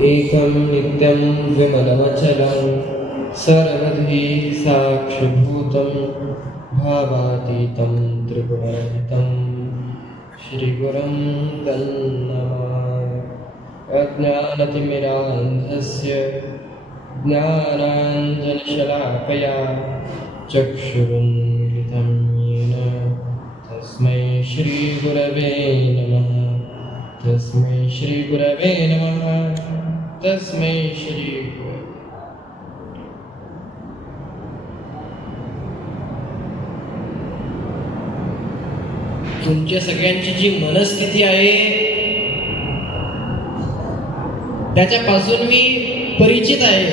एकं नित्यं विमलमचलं सर्वधी साक्षिभूतं भावातीतं त्रिगुणरहितं श्रीगुरं तन्नमामि अज्ञानतिमिरान्धस्य ज्ञानाञ्जनशलाकया चक्षुरुन्मिलितं येन। तस्मै श्रीगुरवे नमः। तस्मै श्रीगुरवे नमः। तस्मै श्री तुमच्या सगळ्यांची जी मनस्थिती आहे त्याच्यापासून मी परिचित आहे.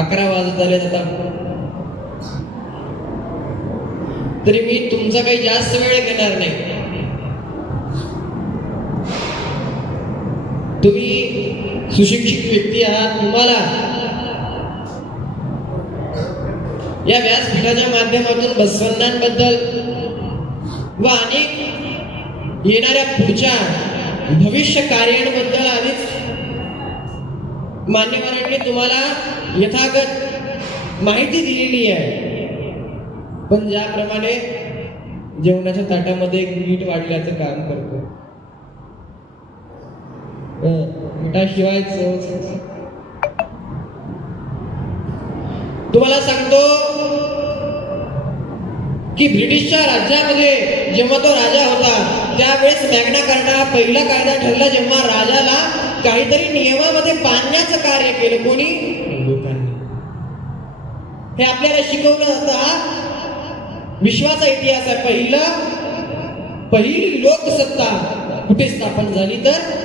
अकरा वाजत आले आता. तरी मी तुमचा काही जास्त वेळ घेणार नाही. तुम्ही सुशिक्षित व्यक्ती आहात तुम्हाला या व्यासपीठाच्या माध्यमातून बसवंतांबद्दल व अनेक येणाऱ्या पुढच्या भविष्य कार्यांबद्दल आधीच मान्यवरांनी तुम्हाला यथागत माहिती दिलेली आहे. पण ज्याप्रमाणे जेवणाच्या ताटामध्ये एक मीठ वाढल्याचं काम करतो अं, मिठाशिवाय चव तुम्हाला सांगतो की ब्रिटिशच्या राज्यामध्ये जेव्हा तो राजा होता त्यावेळेस मॅग्ना कार्टा हा पहिला कायदा ठरला जेव्हा राजाला काहीतरी नियमामध्ये बांधण्याचं कार्य केलं. कोणी? लोकांनी. हे आपल्याला शिकवलं जातं हा. विश्वाचा इतिहास आहे. पहिलं पहिली लोकसत्ता कुठे स्थापन झाली तर?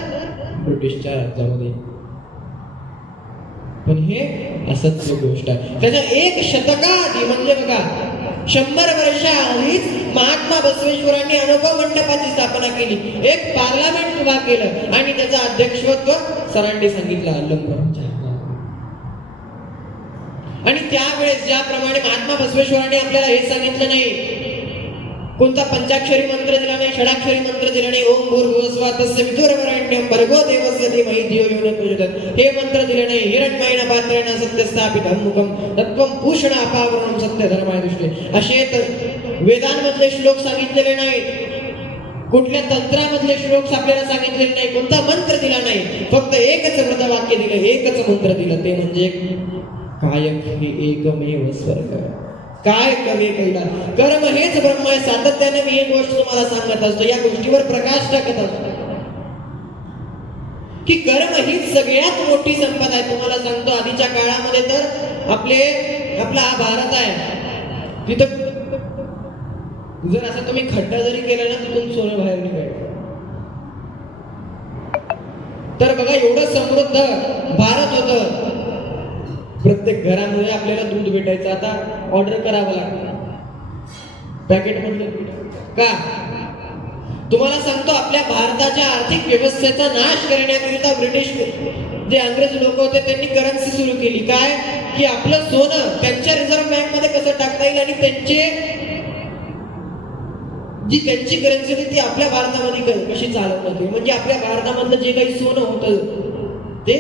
ब्रिटिशच्या राज्यामध्ये पण हे असत्य गोष्ट आहे. त्याच्या एक शतकाआधी म्हणजे बघा शंभर वर्षाआधीच महात्मा बसवेश्वरांनी अनुभव मंडपाची स्थापना केली. एक पार्लमेंट उभा केलं आणि त्याचं अध्यक्षत्व सरांनी सांगितलं अल्लंबरच्या आणि त्यावेळेस ज्याप्रमाणे महात्मा बसवेश्वरांनी आपल्याला हे सांगितलं नाही कोणता पंचाक्षरी मंत्र दिला नाही षडाक्षरी मंत्र दिला नाही ओम भूर्भुवस्वा तस्य विदुरवरण्यम भर्गो देवस्य धीमहि धियो यो न प्रचोदयात् हे मंत्र दिले नाही हिरण्मयेन पात्रेण सत्यस्थापितं मुखं तत्त्वं भूषण अपावरणं सत्य धर्माय दृष्टे असे तर वेदांमधले श्लोक सांगितलेले नाहीत. कुठल्या तंत्रामधले श्लोक आपल्याला सांगितलेले नाही. कोणता मंत्र दिला नाही. फक्त एकच वाक्य दिलं एकच मंत्र दिलं. ते म्हणजे कायम हे एकमेव स्वर्ग. काय कमी कैला कर्म हेच ब्रह्म आहे सातत्याने मी एक गोष्ट तुम्हाला सांगत असतो या गोष्टीवर प्रकाश टाकत असतो. की कर्म ही सगळ्यात मोठी संपदा आहे. तुम्हाला सांगतो आधीच्या काळामध्ये तर आपले आपला हा भारत आहे. तिथं जर असं तुम्ही खड्डा जरी केला ना तिथून सोनं बाहेर निघायचं. तर बघा एवढं समृद्ध भारत होतं. प्रत्येक घरामध्ये आपल्याला दूध भेटायचं. आता ऑर्डर करावं लागतं पॅकेट मधलं. का? तुम्हाला सांगतो आपल्या भारताच्या आर्थिक व्यवस्थेचा नाश करण्याकरिता ब्रिटिश जे अंग्रेज लोक होते त्यांनी करन्सी सुरू केली. काय? की आपलं सोनं त्यांच्या रिझर्व्ह बँकमध्ये कसं टाकता येईल आणि त्यांचे जी त्यांची करन्सी होती ती आपल्या भारतामध्ये कशी चालत होती म्हणजे आपल्या भारतामधलं जे काही सोनं होतं ते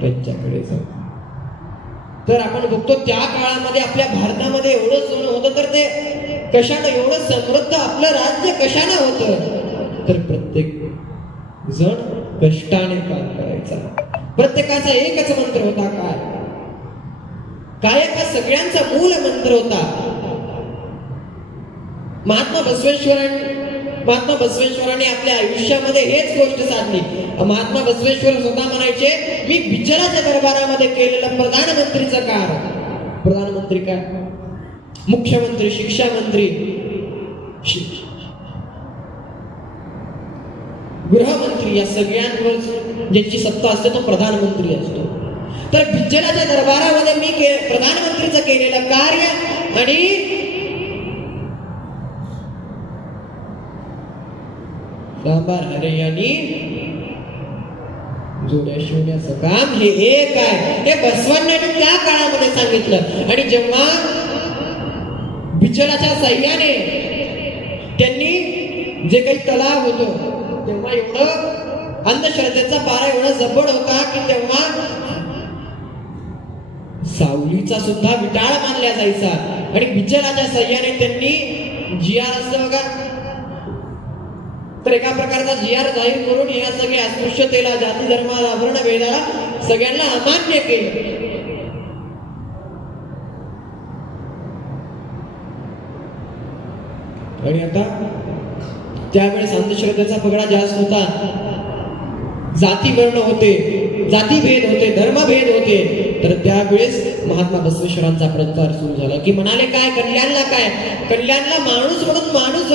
त्यांच्याकडे जाऊ तर आपण बघतो त्या काळामध्ये आपल्या भारतामध्ये एवढं सोनं होतं तर ते कशानं एवढं समृद्ध आपलं राज्य कशानं होतं? तर प्रत्येक जण कष्टाने काम करायचा. प्रत्येकाचा एकच मंत्र होता काय? काय का सगळ्यांचा मूल मंत्र होता? महात्मा बसवेश्वरांनी महात्मा बसवेश्वरांनी आपल्या आयुष्यामध्ये हेच गोष्ट साधली महात्मा बसवेश्वर स्वतः म्हणायचे मी बिचाराच्या दरबारामध्ये केलेलं प्रधानमंत्रीचं कार्य प्रधानमंत्री काय? मुख्यमंत्री शिक्षा मंत्री शि- गृहमंत्री या सगळ्यांवर ज्यांची सत्ता असते तो प्रधानमंत्री असतो. तर बिचाराच्या दरबारामध्ये मी के प्रधानमंत्रीचं केलेलं कार्य आणि सांबार हरे यांनी जोड्या शिवण्याचं काम हे एक आहे हे बसवण्णाने त्या काळामध्ये सांगितलं. आणि जेव्हा बिचराच्या सह्याने त्यांनी जे काही तलाव होतो तेव्हा एवढं अंधश्रद्धेचा पारा एवढा जबड होता की तेव्हा सावलीचा सुद्धा विटाळ मानला जायचा. आणि बिचराच्या सह्याने त्यांनी जी आर असतं बघा तर एका प्रकारचा जी आर जाहीर करून या सगळ्या अस्पृश्यतेला जाती धर्माला वर्ण भेदाला सगळ्यांना अमान्य केलं. आणि आता त्यावेळेस अंधश्रद्धेचा पगडा जास्त होता. जाती वर्ण होते जातीभेद होते धर्मभेद होते. तर त्यावेळेस महात्मा बसवेश्वरांचा प्रचार सुरू झाला की म्हणाले काय कल्याणला काय? कल्याणला माणूस म्हणून माणूस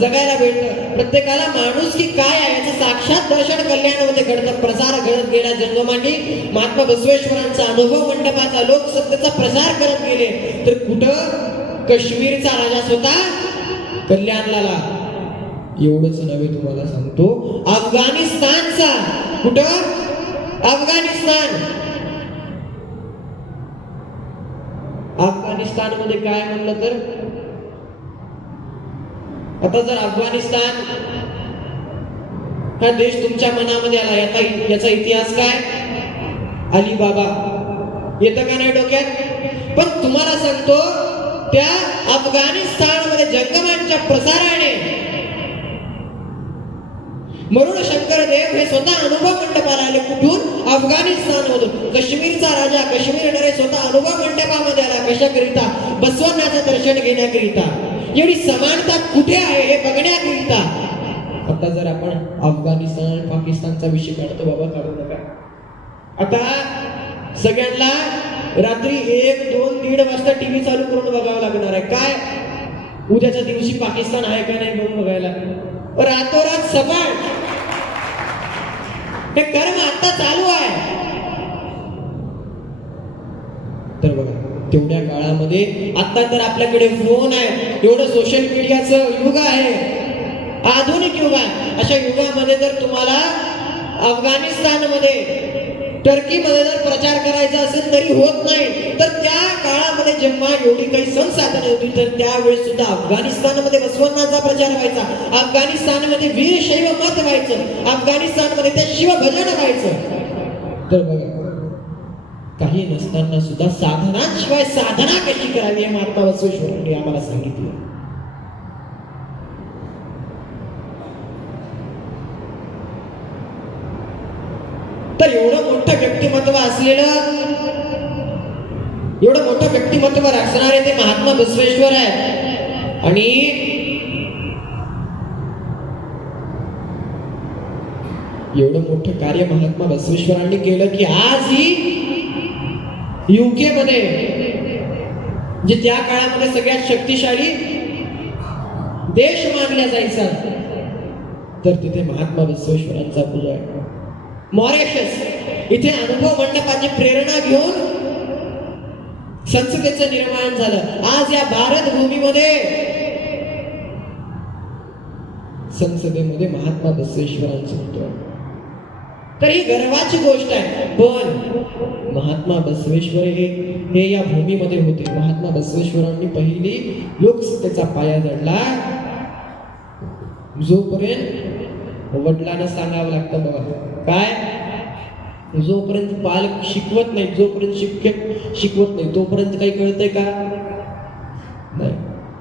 जगायला भेटतं. प्रत्येकाला माणूस की काय आहे याचं साक्षात दर्शन कल्याणामध्ये घडतं. प्रसार घडत गेला जन्मांनी महात्मा बसवेश्वरांचा अनुभव मंडपाचा लोकसत्तेचा प्रसार करत गेले. तर कुठं? काश्मीरचा राजा स्वतः कल्याणला एवढंच नव्हे तुम्हाला सांगतो. अफगाणिस्तानचा. कुठं? अफगाणिस्तान. अफगाणिस्तानमध्ये काय म्हणलं तर? आता जर अफगाणिस्तान हा देश तुमच्या मनामध्ये आला याचा याचा इतिहास काय? अलिबाबा. येतं का नाही डोक्यात? पण तुम्हाला सांगतो त्या अफगाणिस्तानमध्ये जंगमांच्या प्रसाराने म्हणून शंकरदेव हे स्वतः अनुभव मंडपाला आले. कुठून? अफगाणिस्तान मधून काश्मीरचा राजा काश्मीर येणारे स्वतः अनुभव मंडपामध्ये आला. कशाकरिता? बसवनाचं दर्शन घेण्याकरिता. एवढी समानता कुठे आहे हे बघण्याकरिता. आता जर आपण अफगाणिस्तान आणि पाकिस्तानचा विषय काढतो बाबा काढू नका. आता सगळ्यांना रात्री एक दोन दीड वाजता टीव्ही चालू करून बघावं लागणार आहे. काय? उद्याच्या दिवशी पाकिस्तान आहे का नाही बघून बघायला. रातोरात सपाट हे कर्म आता चालू आहे. तर बघा तेवढ्या काळामध्ये आता तर आपल्याकडे फोन आहे. एवढं सोशल मीडियाचं युग आहे. आधुनिक युग आहे. अशा युगामध्ये जर तुम्हाला अफगाणिस्तानमध्ये टर्कीमध्ये जर प्रचार करायचा असेल तरी होत नाही. तर त्या काळामध्ये जेव्हा एवढी काही संसाधने होती तर त्यावेळेस सुद्धा अफगाणिस्तानमध्ये बसवण्णाचा प्रचार व्हायचा. अफगाणिस्तानमध्ये वीर शैव मत व्हायचं. अफगाणिस्तानमध्ये ते शिवभजन व्हायचं. तर बघा काही नसताना सुद्धा साधनांशिवाय साधना कशी करावी हे महात्मा बसवेश्वरांनी आम्हाला सांगितलं. तर एवढं मोठं व्यक्तिमत्व असलेलं एवढं मोठं व्यक्तिमत्व राखणारे ते महात्मा बसवेश्वर आहे आणि एवढं मोठं कार्य महात्मा बसवेश्वरांनी केलं की आजही युके मध्ये जे त्या काळामध्ये सगळ्यात शक्तिशाली देश मानल्या जायचा. तर तिथे महात्मा बसवेश्वरांचा पूजा आहे. मॉरेशस इथे अनुभव मंडपाची प्रेरणा घेऊन संसदेचं निर्माण झालं. आज या भारत भूमीमध्ये संसदेमध्ये महात्मा बसवेश्वरांचं होतं. तर ही गर्वाची गोष्ट आहे. पण महात्मा बसवेश्वर हे हे या भूमीमध्ये होते. महात्मा बसवेश्वरांनी पहिली लोकसत्तेचा पाया जडला जोपर्यंत वडिलांना सांगावं लागतं बघा. काय? जोपर्यंत पालक शिकवत नाही जोपर्यंत शिक्षक शिकवत नाही तोपर्यंत काही कळतंय का? नाही.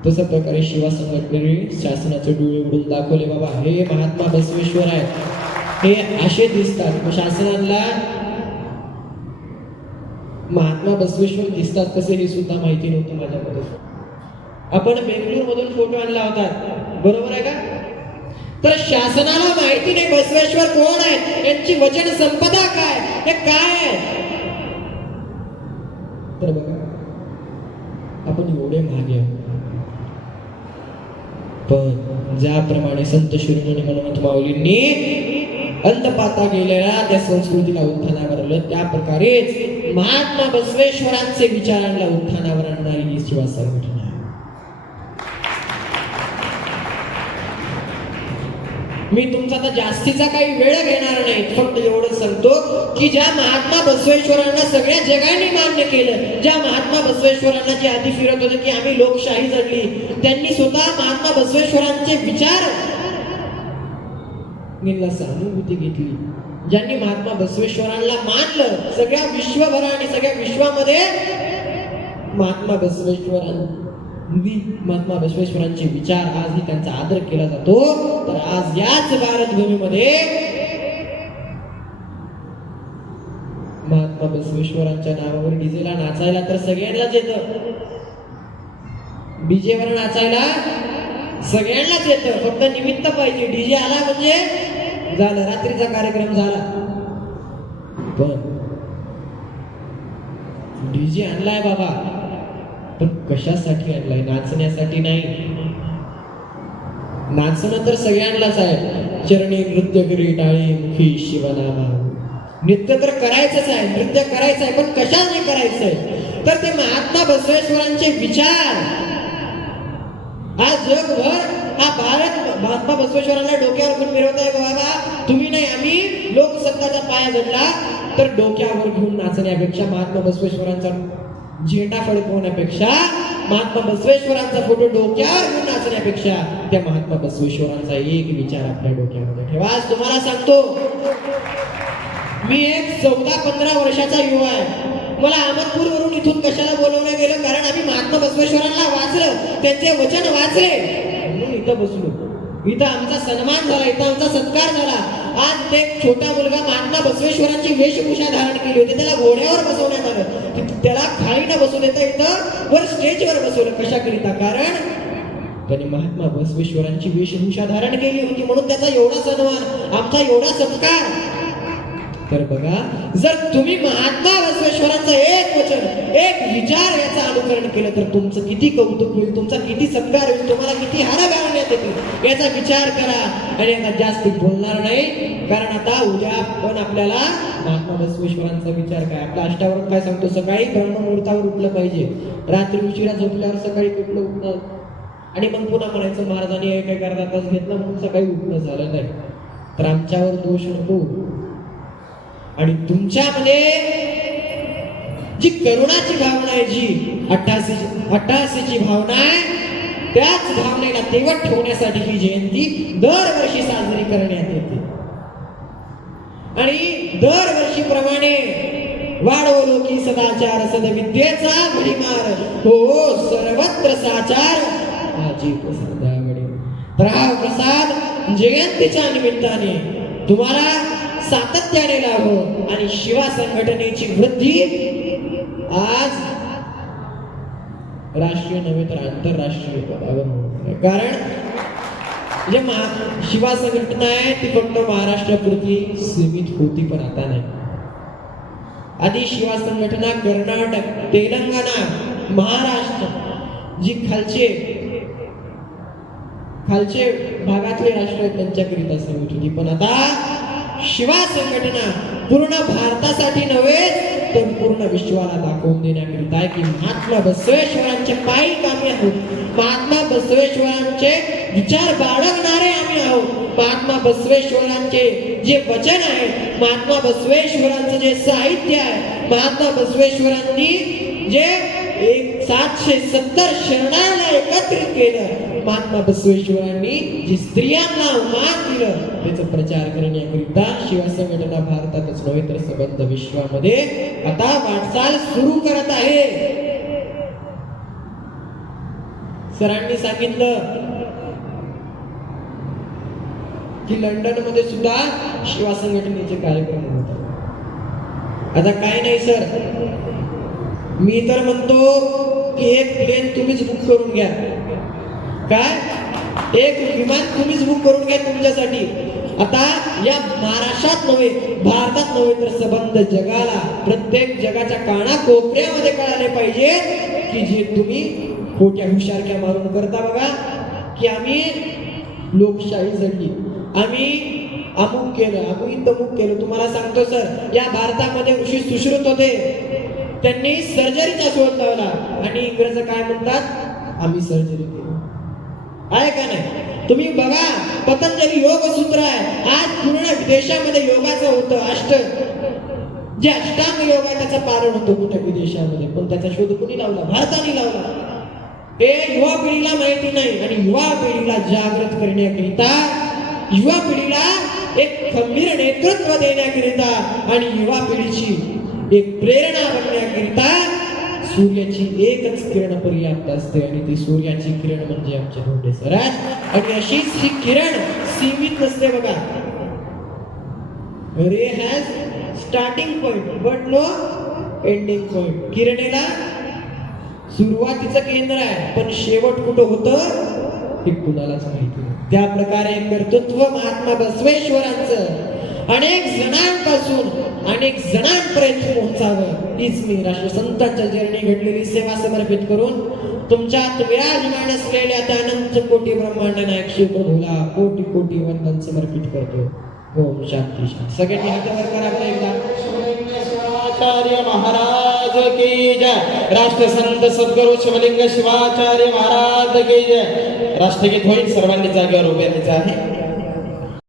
तशा प्रकारे शिवा संघटनेने शासनाचे डोळे उघडून दाखवले बाबा हे महात्मा बसवेश्वर आहे हे असे दिसतात. मग शासनाला महात्मा बसवेश्वर दिसतात कसे हे सुद्धा माहिती नव्हतं माझ्यामध्ये. आपण बेंगळूर मधून फोटो आणला होता. बरोबर आहे का? तर शासनाला माहिती नाही बसवेश्वर कोण आहे यांची वचन संपदा काय हे काय आहे? तर बघा आपण एवढे मागे पण ज्याप्रमाणे संत शिरोमणी म्हणून माऊलींनी अंतपाता गेलेल्या त्या संस्कृतीला उत्थानावर आणलं त्या प्रकारेच महात्मा बसवेश्वरांचे विचारांना उत्थानावर आणणारी ही शिवा संघटना मी तुमचा आता जास्तीचा काही वेळ घेणार नाही. फक्त एवढं सांगतो की ज्या महात्मा बसवेश्वरांना सगळ्या जगाने मान्य केलं ज्या महात्मा बसवेश्वरांना जे आधी फिरत होते की आम्ही लोकशाही जगली त्यांनी स्वतः महात्मा बसवेश्वरांचे विचार सहानुभूती घेतली. ज्यांनी महात्मा बसवेश्वरांना मानलं सगळ्या विश्वभर आणि सगळ्या विश्वामध्ये महात्मा बसवेश्वरांना महात्मा बसवेश्वरांचे विचार आजही त्यांचा आदर केला जातो. तर आज याच भारत भूमीमध्ये महात्मा बसवेश्वरांच्या नावावर डीजेला नाचायला तर सगळ्यांनाच येतं. डीजेवर नाचायला सगळ्यांनाच येतं. फक्त निमित्त पाहिजे. डीजे आला म्हणजे झालं. रात्रीचा कार्यक्रम झाला. पण डीजे आणलाय बाबा. पण कशासाठी आणलाय? नाचण्यासाठी नाही. नाचणं तर सगळ्यांनाच आहे. चरणी नृत्य करी टाळी मुखी शिवनामा. नृत्य तर करायचंच आहे. नृत्य करायचं आहे पण कशाने करायचंय? तर ते महात्मा बसवेश्वरांचे विचार. आज जगभर हा भारत महात्मा बसवेश्वरांना डोक्यावर घेऊन फिरवताय आहे बाबा? तुम्ही नाही आम्ही लोकसत्ताचा पाया जडला तर डोक्यावर घेऊन नाचण्यापेक्षा महात्मा बसवेश्वरांचा झेंडा फडकवण्यापेक्षा महात्मा बसवेश्वरांचा फोटो डोक्यावर घेऊन नाचण्यापेक्षा त्या महात्मा बसवेश्वरांचा एक विचार आपल्या डोक्यामध्ये ठेवा. आज तुम्हाला सांगतो मी एक चौदा पंधरा वर्षाचा युवा आहे. मला अहमदपूर वरून इथून कशाला बोलवलं गेलं? कारण आम्ही महात्मा बसवेश्वरांना वाचलं त्यांचे वचन वाचले. म्हणून इथं बसलो. इथं आमचा सन्मान झाला इथं आमचा सत्कार झाला. आज ते एक छोटा मुलगा महात्मा बसवेश्वरांची वेशभूषा धारण केली होती. त्याला घोड्यावर बसवण्यात आलं. की त्याला खाली न बसू देता इथं वर स्टेजवर बसवलं. कशाकरिता? कारण त्याने महात्मा बसवेश्वरांची वेशभूषा धारण केली होती. म्हणून त्याचा एवढा सन्मान आमचा एवढा सत्कार तर बघा जर तुम्ही महात्मा बसवेश्वरांचं एक वचन एक विचार याचं अनुकरण केलं तर तुमचं किती कौतुक होईल तुमचा किती सत्कार होईल तुम्हाला किती हारा घालण्यात येतील याचा विचार करा. आणि आता जास्त बोलणार नाही कारण आता उद्या पण आपल्याला महात्मा बसवेश्वरांचा विचार काय? आपल्या अष्टावरून काय सांगतो? सकाळी ब्रह्ममुहूर्तावर उठलं पाहिजे. रात्री उशिरा झोपल्यावर सकाळी कुठलं उठणं आणि मग पुन्हा म्हणायचं महाराजांनी एक एक अर्धा तास घेतला म्हणून सकाळी उठणं झालं नाही. तर आमच्यावर दोष नको. आणि तुमच्यामध्ये जी करुणाची भावना आहे जी अट्टासी अट्टासीची भावना आहे त्याच भावनेला तेवट ठेवण्यासाठी ही जयंती दरवर्षी साजरी करण्यात येते. आणि दरवर्षीप्रमाणे वाढवलो की सदाचार सदविद्येचा भडीमार हो सर्वत्र साचार आजी प्रसादावडी तर हा प्रसाद जयंतीच्या निमित्ताने तुम्हाला सातत्याने लाभो आणि शिवा संघटनेची वृद्धी. आज राष्ट्रीय नव्हे तर आंतरराष्ट्रीय पदावर कारण जे महा शिवा संघटना आहे ती फक्त महाराष्ट्रापुरती सीमित होती पण आता नाही. आधी शिवा संघटना कर्नाटक तेलंगणा महाराष्ट्र जी खालचे खालचे भागातले राष्ट्र आहेत त्यांच्याकरिता सीमित होती. पण आता शिवा संघटना पूर्ण भारतासाठी नव्हे तर पूर्ण विश्वाला दाखवून देण्याकरिता आहे की महात्मा बसवेश्वरांचे पायी आम्ही आहोत. महात्मा बसवेश्वरांचे विचार बाळगणारे आम्ही आहोत. महात्मा बसवेश्वरांचे जे वचन आहे महात्मा बसवेश्वरांचं जे साहित्य आहे महात्मा बसवेश्वरांनी जे एक सातशे सत्तर शरणाला एकत्रित केलं महात्मा बसवेश्वरांनी जी स्त्रियांना मान दिलं प्रचार करण्याकरिता शिवा संघटना भारतातच नव्हे तर संबंध विश्वामध्ये आता वाटचाल सुरू करत आहे. सरांनी सांगितलं की लंडनमध्ये सुद्धा शिवा संघटनेचे कार्यक्रम होतात आता काय नाही सर. मी तर म्हणतो की एक प्लेन तुम्हीच बुक करून घ्या. काय? एक विमान तुम्हीच बुक करून घ्या तुमच्यासाठी. आता या महाराष्ट्रात नव्हे भारतात नव्हे तर संबंध जगाला प्रत्येक जगाच्या काना कोपऱ्यामध्ये कळाले पाहिजे की जे तुम्ही खोट्या हुशारक्या मारून करता बघा की आम्ही लोकशाही जडली. आम्ही अमुक केलं आम्ही तमुक केलं. तुम्हाला सांगतो सर या भारतामध्ये ऋषी सुश्रुत होते. त्यांनी सर्जरीचा शोध लावला आणि इंग्रज काय म्हणतात? आम्ही सर्जरी केली. आहे का नाही? तुम्ही बघा पतंजली योग सूत्र आहे. आज पूर्ण देशामध्ये योगाचं होतं अष्ट. जे अष्टांग योग आहे त्याचं पारण होतं कुठे विदेशामध्ये पण त्याचा शोध कुणी लावला? भारताने लावला. हे युवा पिढीला माहिती नाही आणि युवा पिढीला जागृत करण्याकरिता युवा पिढीला एक खंबीर नेतृत्व देण्याकरिता आणि युवा पिढीची एक प्रेरणा बनण्याकरिता सूर्याची एकच किरण पर्याप्त असते आणि ती सूर्याची किरण म्हणजे आमचे धोंडे सर. आणि अशीच ही किरण सीमित नसते बघा. Ray has starting point but no ending point किरणेला सुरुवातीचं केंद्र आहे पण शेवट कुठं होतं? हे कुणालाच माहिती नाही. त्या प्रकारे कर्तृत्व महात्मा बसवेश्वरांचं अनेक जणांपासून अनेक जणांपर्यंत पोहोचावं हीच मी राष्ट्रसंतांच्या चरणी घडलेली सेवा समर्पित करून तुमच्यात विराजमान असलेल्या त्या अनंत कोटी ब्रह्मांड नायक शिवप्रभूला कोटी कोटी वंदन समर्पित करतो. ओम शांती शांती. सगळ्यांनी हातावर करा बरं एकदा. शिवाचार्य महाराज की जय. राष्ट्रसंत सद्गुरु शिवलिंग शिवाचार्य महाराज की जय. राष्ट्रगीत होईल सर्वांनी जागेवर उभे राहायचं आहे.